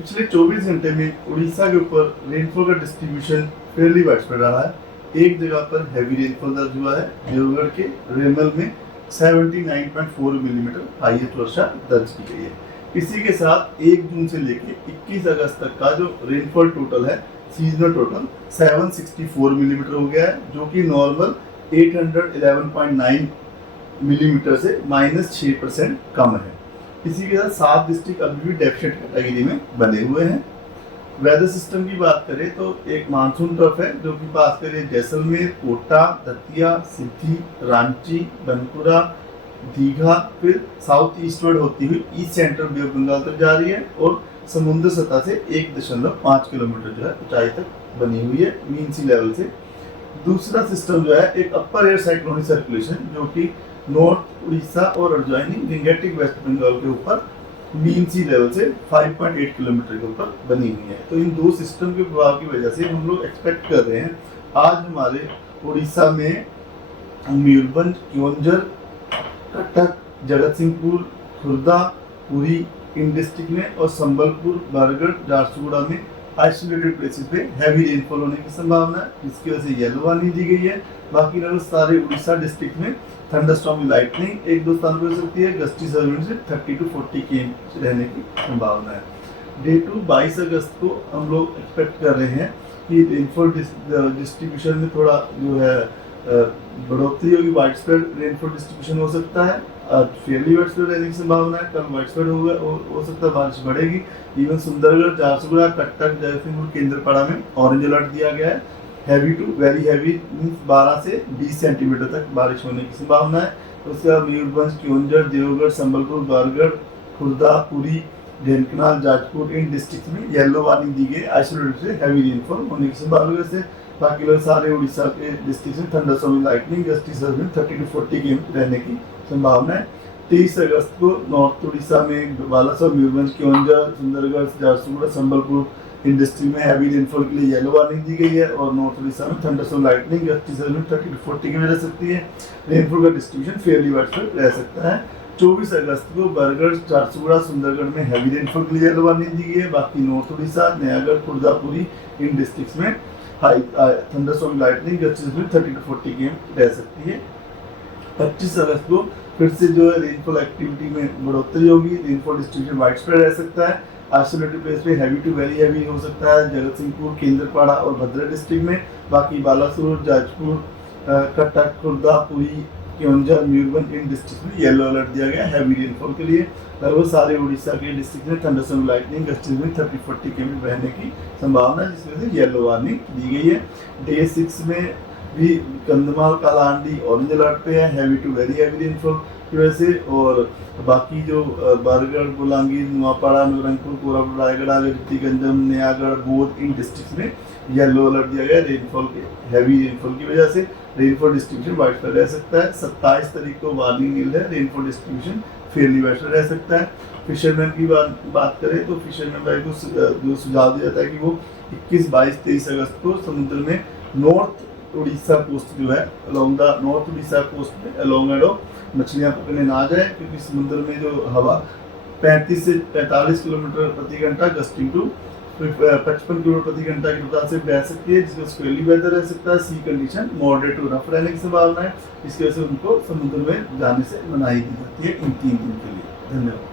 पिछले 24 घंटे में उड़ीसा के ऊपर रेनफॉल का डिस्ट्रीब्यूशन फेयरली वाइडस्प्रेड रहा है। एक जगह पर हैवी रेनफॉल दर्ज हुआ है, देवगढ़ के रेमल में 79.4 मिलीमीटर हाईएस्ट वर्षा दर्ज की गई है। इसी के साथ 1 जून से लेकर 21 अगस्त तक का जो रेनफॉल टोटल है, सीजनल टोटल 764 मिलीमीटर हो गया है, जो कि नॉर्मल 811.9 मिलीमीटर से -6% कम है। इसी के साथ 7 डिस्ट्रिक्ट अभी भी डेफिसिट कैटेगरी में बने हुए हैं। वेदर सिस्टम की बात करें तो एक मानसून ट्रफ है जो कि पास करे जैसलमेर, कोटा, दतिया, सिद्धि, रांची, बनकुरा, दीघा, फिर साउथ ईस्टवर्ड होती हुई east central bay of Bengal तक जा रही है और समुद्र सतह से 1.5 किलोमीटर जो है ऊंचाई तक बनी हुई है मीन सी लेवल से। दूसरा सिस्टम जो है एक अपर एयर साइक्लोनिक सर्कुलेशन जो कि नॉर्थ उड़ीसा और एडजॉइनिंग गंगेटिक वेस्ट बंगाल के ऊपर मीन सी लेवल से 5.8 किलोमीटर के ऊपर बनी हुई है। तो इन दो सिस्टम के प्रभाव की वजह से हम लोग एक्सपेक्ट कर रहे हैं आज हमारे उड़ीसा में मयूरभंज, क्योंझर, कटक, जगत सिंहपुर, खुर्दा, पुरी इन डिस्ट्रिक्ट में और संबलपुर, बरगढ़, झारसुगुड़ा में आइसोलेटेड प्लेसेस पे हैवी रेनफॉल होने की संभावना है, जिसकी वजह से येलो वार्निंग दी गई है। बाकी लगभग सारे उड़ीसा डिस्ट्रिक्ट में थंडरस्टॉर्म लाइटनिंग 1-2 स्थानों पर हो सकती है। गस्टी सर्विस से 30 to 40 km रहने की संभावना है। डे 2 22 अगस्त को हम लोग एक्सपेक्ट कर रहे हैं कि रेनफॉल डिस्ट्रीब्यूशन में थोड़ा जो है बढ़ोतरी होगी, वाइड स्प्रेड रेनफॉल डिस्ट्रीब्यूशन हो सकता है। फेयरली वाइड स्प्रेड रहने की संभावना है। कल वाइड स्प्रेड होगा, हो सकता है बारिश बढ़ेगी। इवन सुंदरगढ़, झारसुगुड़ा, कटक, जयसिंहपुर, केंद्रपाड़ा में ऑरेंज अलर्ट दिया गया है। Heavy to very heavy means 12 से 20 सेंटीमीटर तक बारिश होने की संभावना है। उसके बाद मयूरभंज, क्योंझर, देवगढ़, संबलपुर, बरगढ़, खुर्दा, पुरी, ढेंकनाल, जाजपुर इन डिस्ट्रिक्ट में येलो वार्निंग दी गई, आइसोलेटेड से हैवी रेनफॉल होने की संभावना है। बाकी लोग सारे उड़ीसा के डिस्ट्रिक्ट में thunderstorm lightning gusty service 30 to 40 km रहने की संभावना है। 23 अगस्त को नॉर्थ उड़ीसा में बालासोर, मयूरभंज, क्योंझर, सुंदरगढ़, झारसुगुड़ा, संबलपुर इन डिस्ट्रिक्ट में हैवी रेनफॉल के लिए येलो वार्निंग दी गई है और नॉर्थ उड़ीसा में thunderstorm lightning gusty service 30 to 40 km रह सकती है। रेनफॉल का डिस्ट्रीब्यूशन फेयरली वाइडस्प्रेड रह सकता है। 24 अगस्त को बरगढ़, झारसुगुड़ा, सुंदरगढ़ में हैवी रेनफॉल के लिए येलो वार्निंग दी गई है। बाकी नॉर्थ उड़ीसा, नयागढ़, खुर्दा, पुरी इन डिस्ट्रिक्ट्स में high thunderstorm lightning gusty service 30 to 40 km रह सकती है। 25 अगस्त को फिर से जो है रेनफॉल एक्टिविटी में बढ़ोतरी होगी, रेनफॉल डिस्ट्रीब्यूशन वाइड स्प्रेड रह सकता है। आइसोलेटेड प्लेस पे हैवी टू वेरी हैवी हो सकता है जगत सिंहपुर, केंद्रपाड़ा और भद्रक डिस्ट्रिक्ट में। बाकी बालासोर, जाजपुर, कटक, खुर्दा, पुरी, क्योंझर, मयूरभंज इन डिस्ट्रिक्ट में येलो अलर्ट दिया गया हैवी रेनफॉल के लिए। लगभग सारे उड़ीसा के डिस्ट्रिक्ट में थंडरस्टॉर्म लाइटनिंग गस्टी में 30-40 km रहने की संभावना है, जिसकी वजह से येलो वार्निंग दी गई है। डे 6 में भी कंधमाल, कालाहांडी ऑरेंज अलर्ट पे है heavy to very heavy rainfall की वजह से। और बाकी जो बरगढ़, बोलांगीर, नुआपाड़ा, नवरंगपुर, कोरापुट, रायगढ़, रीतिगंजम, नयागढ़, बोध इन डिस्ट्रिक्ट में येलो अलर्ट दिया गया रेनफॉल के हैवी रेनफॉल की वजह से। रेनफॉल डिस्ट्रीब्यूशन वाइड स्प्रेड रह सकता है। 27 तारीख को वार्निंग मिल है, rainfall distribution Fairlie wide spread रह सकता है। फिशरमैन की बात करें तो फिशरमैन भाई को जो सुझाव दिया जाता है कि वो 21, 22, 23 अगस्त को समुद्र में नॉर्थ उड़ीसा कोस्ट जो है along the north Orissa coast में अलोंग एडो मछलियाँ पकड़ने ना जाए, क्योंकि समुद्र में जो हवा 35 से 45 किलोमीटर प्रति घंटा गस्टिंग टू 55 किलोमीटर प्रति घंटा की रफ्तार से बह सकती है, जिसका स्क्वेली वेदर रह सकता है। सी कंडीशन मॉडरेट टू रफ रहने की संभावना है, इसकी वजह से उनको समुद्र में जाने से मनाही दी जाती है इन 3 दिन के लिए। धन्यवाद।